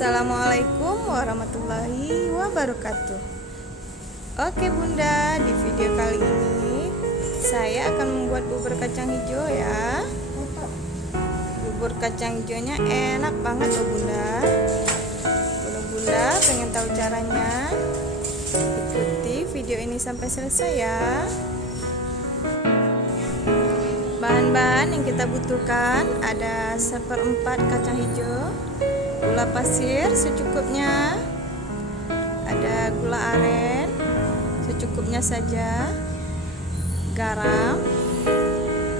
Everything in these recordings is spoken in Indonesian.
Assalamualaikum warahmatullahi wabarakatuh. Oke Bunda, di video kali ini saya akan membuat bubur kacang hijau ya. Bubur kacang hijaunya enak banget loh Bunda. Kalau Bunda pengen tahu caranya, ikuti video ini sampai selesai ya. Bahan-bahan yang kita butuhkan ada 1/4 kacang hijau, gula pasir secukupnya, ada gula aren secukupnya saja, garam,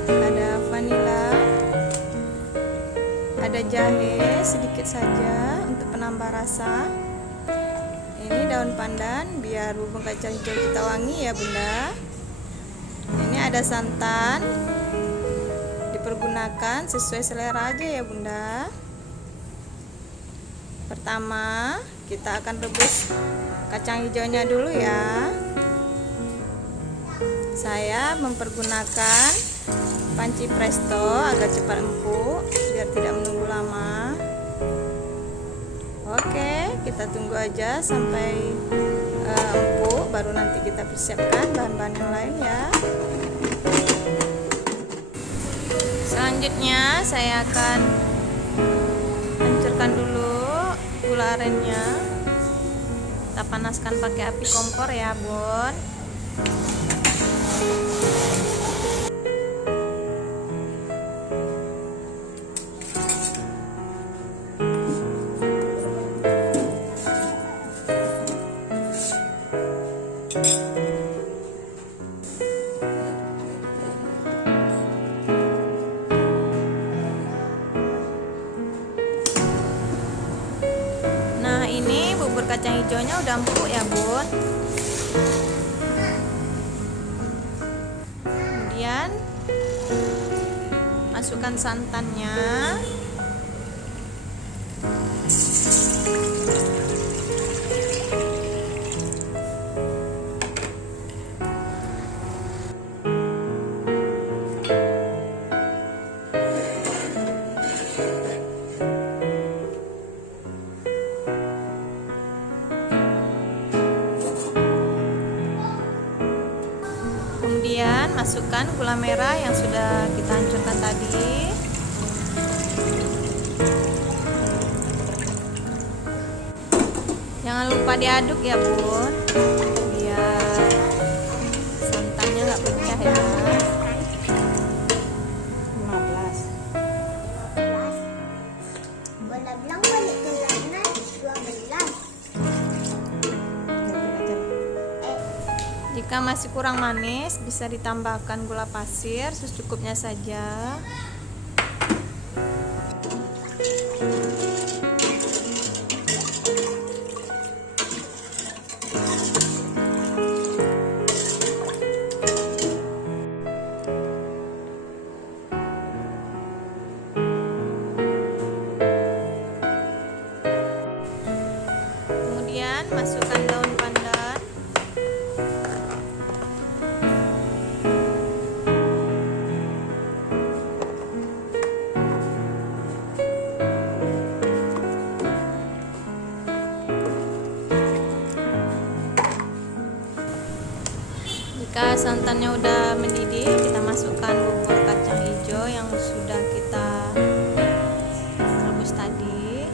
ada vanila, ada jahe sedikit saja untuk penambah rasa. Ini daun pandan biar bubur kacang hijau kita wangi ya Bunda. Ini ada santan, dipergunakan sesuai selera aja ya Bunda. Pertama, kita akan rebus kacang hijaunya dulu ya. Saya mempergunakan panci presto agar cepat empuk, biar tidak menunggu lama. Oke, kita tunggu aja sampai empuk, baru nanti kita persiapkan bahan-bahan yang lain ya. Selanjutnya, saya akan hancurkan dulu gula arennya. Kita panaskan pakai api kompor ya Bun. Ini bubur kacang hijaunya udah empuk ya Bun. Kemudian masukkan santannya, kemudian masukkan gula merah yang sudah kita hancurkan tadi. Jangan lupa diaduk ya Bun, biar santannya nggak pecah ya. 15. Bunda bilang balik ke sana 12. Jika masih kurang manis, bisa ditambahkan gula pasir secukupnya saja. Kemudian masukkan daun pandan, jika santannya udah mendidih, kita masukkan bubur kacang hijau yang sudah kita rebus tadi.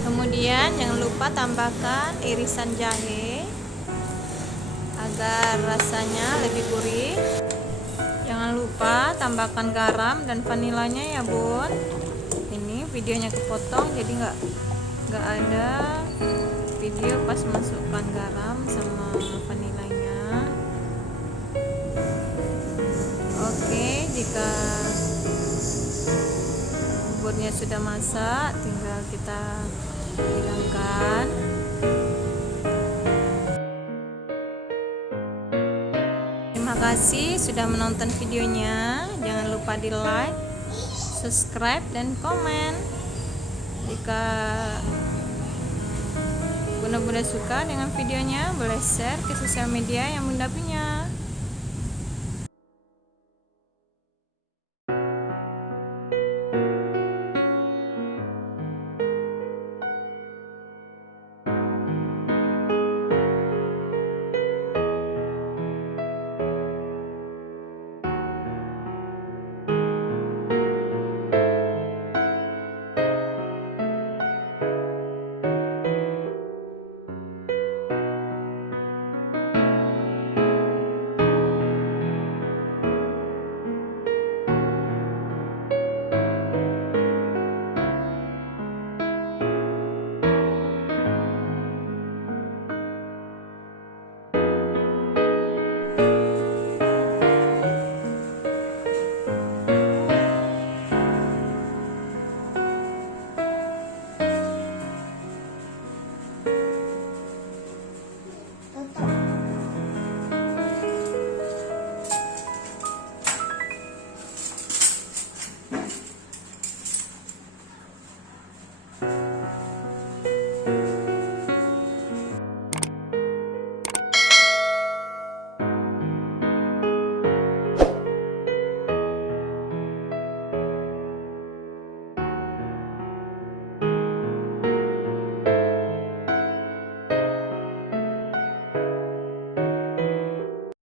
Kemudian jangan lupa tambahkan irisan jahe agar rasanya lebih gurih. Jangan lupa tambahkan garam dan vanilanya ya Bun. Ini videonya kepotong jadi nggak ada video pas masukkan garam sama vanilanya. Oke, jika buburnya sudah masak, tinggal kita hilangkan. kasih sudah menonton videonya. Jangan lupa di like, subscribe, dan komen. Jika Bunda-bunda suka dengan videonya, boleh share ke sosial media yang Bunda punya.